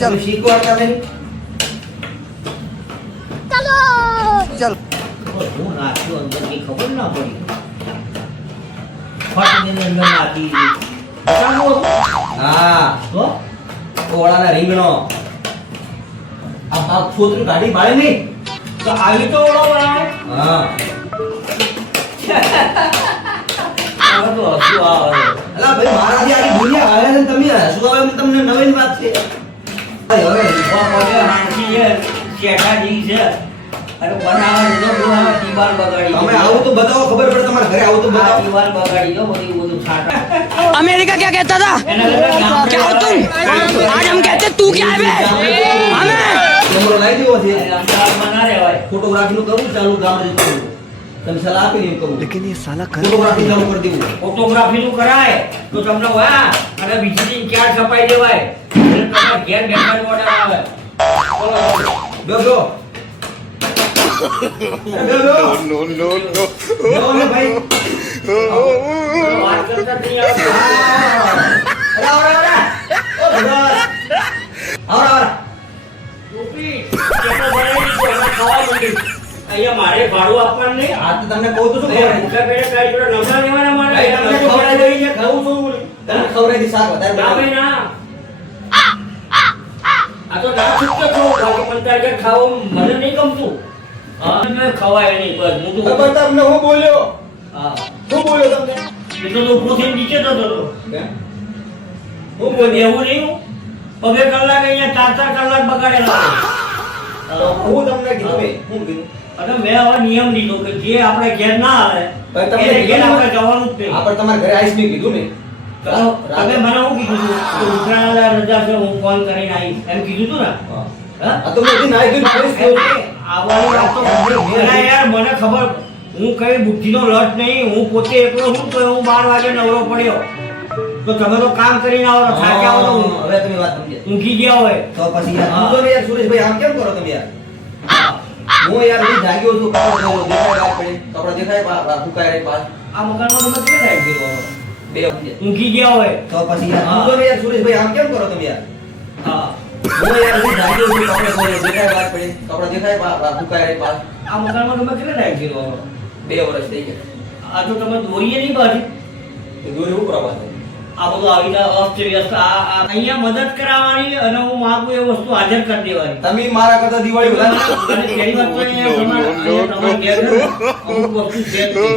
चल શીખવાડતા નહીં चलो चल હું નાખ્યું અંદર ની ખબર ના પડી ફાટીને અંદર નાખી ચાલો હા તો ઓળાના રીંગણો આ બાપ છોતરી ગાડી બાળે નહીં તો આવી તો ઓળો બનાવે હા આ તો હસુ આવે અલા ભાઈ મારાથી આખી દુનિયા હાલે છે તમે હસુ આવે એમ તમને નવીન વાત છે હવે હાંસી છે શેઠાજી છે અરે બનાવવા જો બોલાવા દીવાલ બગાડી તમે આવું તો બતાવો ખબર પડે તમારા ઘરે આવું તો બતાવો દીવાલ બગાડી જો બધું છાટા अमेरिका क्या कहता था क्या हो तुम आज हम कहते तू क्या है बे हमें કેમેરો લાવી દેવો છે અમદાવાદમાં ના રહેવાય ફોટોગ્રાફી નું કરું ચાલુ ગામ જતું તમે સલાહ આપી એમ કહું लेकिन ये साला कर ફોટોગ્રાફી ચાલુ કરી દેવું ફોટોગ્રાફી નું કરાય તો તમને વાહ અને વિઝિટિંગ કાર્ડ છપાઈ દેવાય એટલે તમારે ઘેર બેઠાનો ઓર્ડર આવે બેસો બેસો નો ને ભાઈ વાત કરતા જ નહીં આવડતું. અરે ઓ ભગવાન આવરા ટોપી, ચેકો બનાવી દીધો, હવે ખાવા માંડી. અહીંયા મારે ભાડું આપવાનું નહીં. આ તો તમને કહું તો શું અહીંયા ખબર ભૂખ્યા પેટે કાંઈ જોડે નવરા રહેવાના મારે. ભાઈ તમને ખવડાવી દેવી છે ખાવું છું તમને ખવડાવી દી શાક વધારે ના ભાઈ ના. આ તો ના છૂટકે ખાવું, બાકી મને તારે ઘેર ખાવું મને નહીં ગમતું. હા, મેં ખવાય નહીં બસ હું તો ખબર તમને હું બોલ્યો હા શું બોલ્યો તમને એટલે તો ઊભો થઈને નીચે જતો હતો. હું કોઈ બેહું નહીં હું. પગે કલાક અહીંયા 4-4 કલાક બગાડેલા. હું તમને કીધું મેં હું કીધું અને મેં હવે નિયમ લીધો કે જે આપણે ઘેર ના આવે ભાઈ તમને એને ઘેર કીધું આપણે જવાનું જ નહીં. આપણે તમારા ઘરે આવીશ મેં કીધું ને તો તમે મને શું કીધું હતું કે ઉત્તરાયણ રજા છે હું ફોન કરીને આવીશ એમ કીધું હતું ને હા હા? આ તો મેં હજી નાઈ ગયું ફરી આવવાની વાત તો અલા યાર મને ખબર હું કઈ બુદ્ધિનો લટ નહીં હું પોતે એકલો હું તો હું 12 વાગે નવરો પડ્યો તો તમે તો કામ કરીને આવો તો થાક્યા આવો તો હવે તમે વાત સમજે ઊંઘી ગયા હોય તો પછી યાર સમજો ને યાર સુરેશભાઈ આમ કેમ કરો તમે યાર હું યાર હું જાગ્યો છું કપડા દેખાય વાત પડે કપડા દેખાય ફૂકાય રે પાસ આ મકાનમાં તમે કેટલા ટાઈમ ગયો બે સમજે ઊંઘી ગયા હોય તો પછી યાર સમજો ને યાર સુરેશભાઈ આમ કેમ કરો તમે યાર હા હું યાર હું જાગ્યો છું કપડા દેખાય વાત પડે કપડા દેખાય ફૂકાય રે પાસ આ મકાનમાં તમે કેટલા ટાઈમ ગયો 2 વર્ષ થઈ ગયા આ તો તમે દોરીએ નહીં બાજી તો દોરી હું કરવા છે આ બધું આવી જાય અસ્તવ્યસ્ત અહીંયા મદદ કરાવવાની અને હું માંગુ એ વસ્તુ હાજર કરી દેવાની તમે મારા કરતા દિવાળી વધારે અને પહેલી વાત તો અહીંયા તમારા ઘેર અમુક વસ્તુ છે જ નહીં.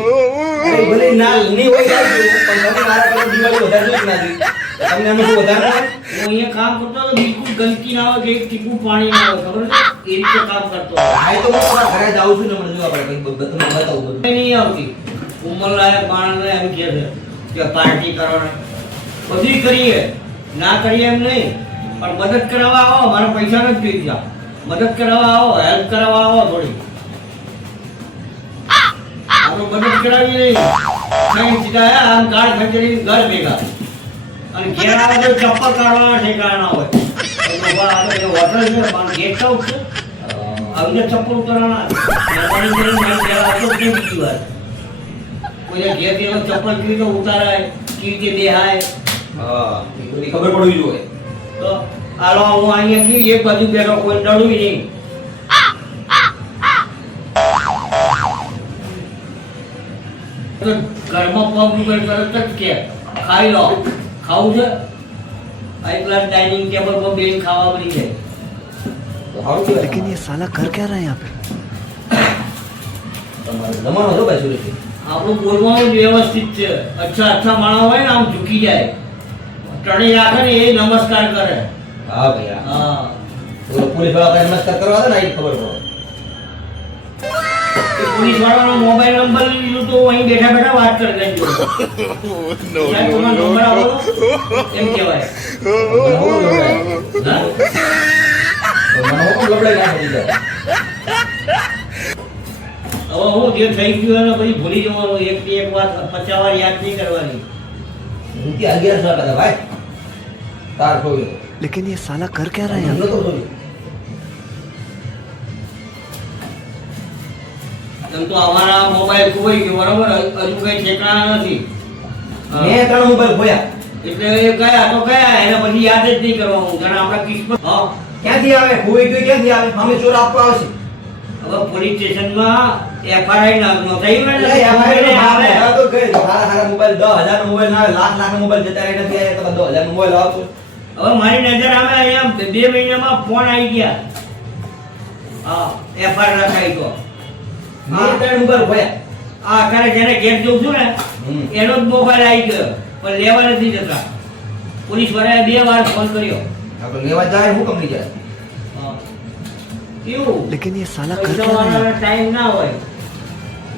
અરે ભલે ના નહીં હોય યાર પણ તમે મારા કરતા દિવાળી વધારે જોઈ ના જોઈ તમને અમે શું વધારે ના હું અહીંયા કામ કરતો તો બિલકુલ ગંદકી ના આવે કે એક ટીપું પાણી ના આવે ખબર છે એ રીતે કામ કરતો આ તો હું તમારા ઘરે જાઉં છું ને મને જોવા પડે કંઈક બધું બતાવું બધું નહીં આવતી ઉંમરલાયક માણસને એમ કહે છે કે પાર્ટી કરવાની બધી કરીએ ના કરીએ એમ નહીં પણ મદદ કરાવવા આવો મારા પૈસા નથી પી ગયા મદદ કરાવવા આવો હેલ્પ કરાવવા આવો થોડી આપણે મદદ કરાવી નહીં નહીં સીધા આમ ગાળ ખંજરી ઘર ભેગા અને ઘેર આવે તો ચપ્પલ કાઢવાના ઠેકાણા હોય હોટલ છે પણ ગેટ આઉટ છે આવીને ચપ્પલ ઉતારવાના મહેરબાની કરીને મારી ઘેર આવતો જ નહીં બીજી વાર કોઈ ઘેર થી ચપ્પલ કેવી રીતે ઉતારાય કેવી રીતે દેહાય હા એ બધી ખબર પડવી જોઈએ તો હાલો હું અહીંયા કેવી એક બાજુ બેઠો કોઈ ડળું નહીં તો ઘરમાં પગ ઉપર તરત જ કે ખાઈ લો ખાવું છે હાઈ ક્લાસ ડાઇનિંગ ટેબલ પર બેન ખાવા મળી જાય તો સારું કહેવાય. लेकिन ये साला कर क्या रहा है यहाँ पे તમારે જમાનો છો ભાઈ સુરેશભાઈ આપણું બોલવાનું જ વ્યવસ્થિત છે અચ્છા અચ્છા માણસ હોય ને આમ ઝૂકી જાય ટણી રાખે ને એ નમસ્કાર કરે હા ભાઈ હા હા ઓલો પોલીસ વાળા પાસે નમસ્કાર કરવા દે ને એ ખબર પડે એ પોલીસ વાળાનો મોબાઈલ નંબર લીધો તો અહીં બેઠા બેઠા વાત કરી લેજો સાહેબ, તમારો નંબર આપો તો? એમ કહેવાય મને હું ગભરાય. હા? તો મને હું ગભરાઈ ના થઈ જાય હવે હું જે થઈ ગયું એને પછી ભૂલી જવાનું એકની એક વાત 50 વાર યાદ નહીં કરવાની હું ત્યાં 11 વાગ્યા હતા ભાઈ તાર જોયો लेकिन ये साला कर क्या रहा है यहाँ पे નતો જોયો એમ તો અમારા મોબાઈલ ખોવાઈ ગયો બરાબર હજુ કઈ ઠેકાણા નથી મેં 3 મોબાઈલ ખોયા એટલે એ ગયા તો ગયા, એને પછી યાદ જ નહીં કરવાનું. જાણે આપણા કિસ્મત. હા, ક્યાંથી આવે ખોઈ ગયું ક્યાંથી આવે અમે ચોર આપવા આવશે હવે પોલીસ સ્ટેશનમાં FIR નોંધાયું ને એટલે એટલે અમારે આવે. આવે તો ગઈ સારા મોબાઈલ 10,000 નો મોબાઈલ ના આવે લાખ નો મોબાઈલ જતા રહે નથી આવે તમે 10,000 નો મોબાઈલ આવતો હવે મારી નજર આવે અહીંયા 2 મહિનામાં ફોન આવી ગયા. હા, FIR લખાઈ તો. મેં ત્રણ મોબાઈલ ભયા આ અત્યારે જેને ઘેર જઉં છું ને એનો જ મોબાઈલ આવી ગયો, પણ લેવા નથી જતા. પોલીસ વાળાએ 2 વાર ફોન કર્યો. આપણે લેવા જાય હું કંપની જાય હા. કેવું? लेकिन ये साला कर क्या પૈસા रहा है વાળાનો ટાઈમ ના હોય.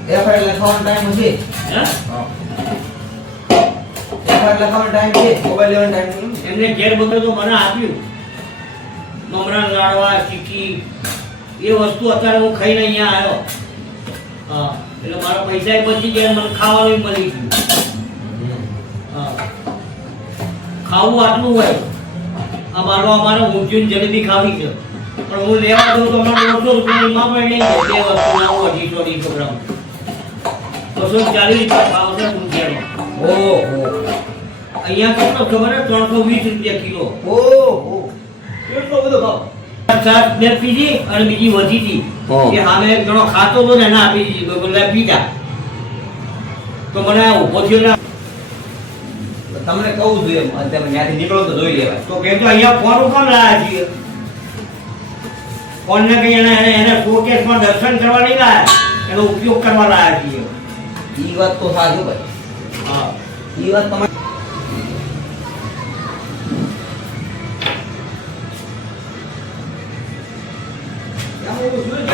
FIR લખવાનો ટાઈમ છે હે? FIR લખવાનો ટાઈમ છે મોબાઈલ લેવાનો ટાઈમ નહીં એમને ઘેર બધું તો મને આપ્યું. મમરા લાડવા, ચીકી એ વસ્તુ અત્યારે હું ખાઈને અહીંયા આવ્યો. હા, એટલે મારા પૈસા બચી ગયા, મને ખાવાનું મળી ગયું. હા, ખાવું આટલું હોય. અમારે ઊંધિયું ને જલેબી ખાવી છે, પણ હું લેવા દઉં તો અમારે 200 રૂપિયામાં પણ નહીં જાય. 2 વસ્તુ લાવું 250 ગ્રામ 240 રૂપિયા ભાવ છે ઊંધિયાનો. ઓહો અહીંયા કેટલો ખબર છે? 320 રૂપિયા કિલો. ઓહો કેટલો બધો ભાવ છાશ બે પીધી અને બીજી વધી હતી. હા. કે સામે એક જણો ખાતો હતો ને એને આપી દીધી. તો બોલે પીધા. તો મને આ ઊભો થયો ને તમને કહું જોઈએ તમે ત્યાંથી નીકળો તો જોઈ લેવાય તો કહેતો અહીંયા ફોન ઉપર લાયા છીએ. ફોન ને કઈ એને શોકેસમાં દર્શન કરવા નહીં લાયા, એનો ઉપયોગ કરવા લાયા છીએ. ઈ વાત તો સાચું ભાઈ હા. ઈ વાત તમારી ક્યાં મોટું જોયું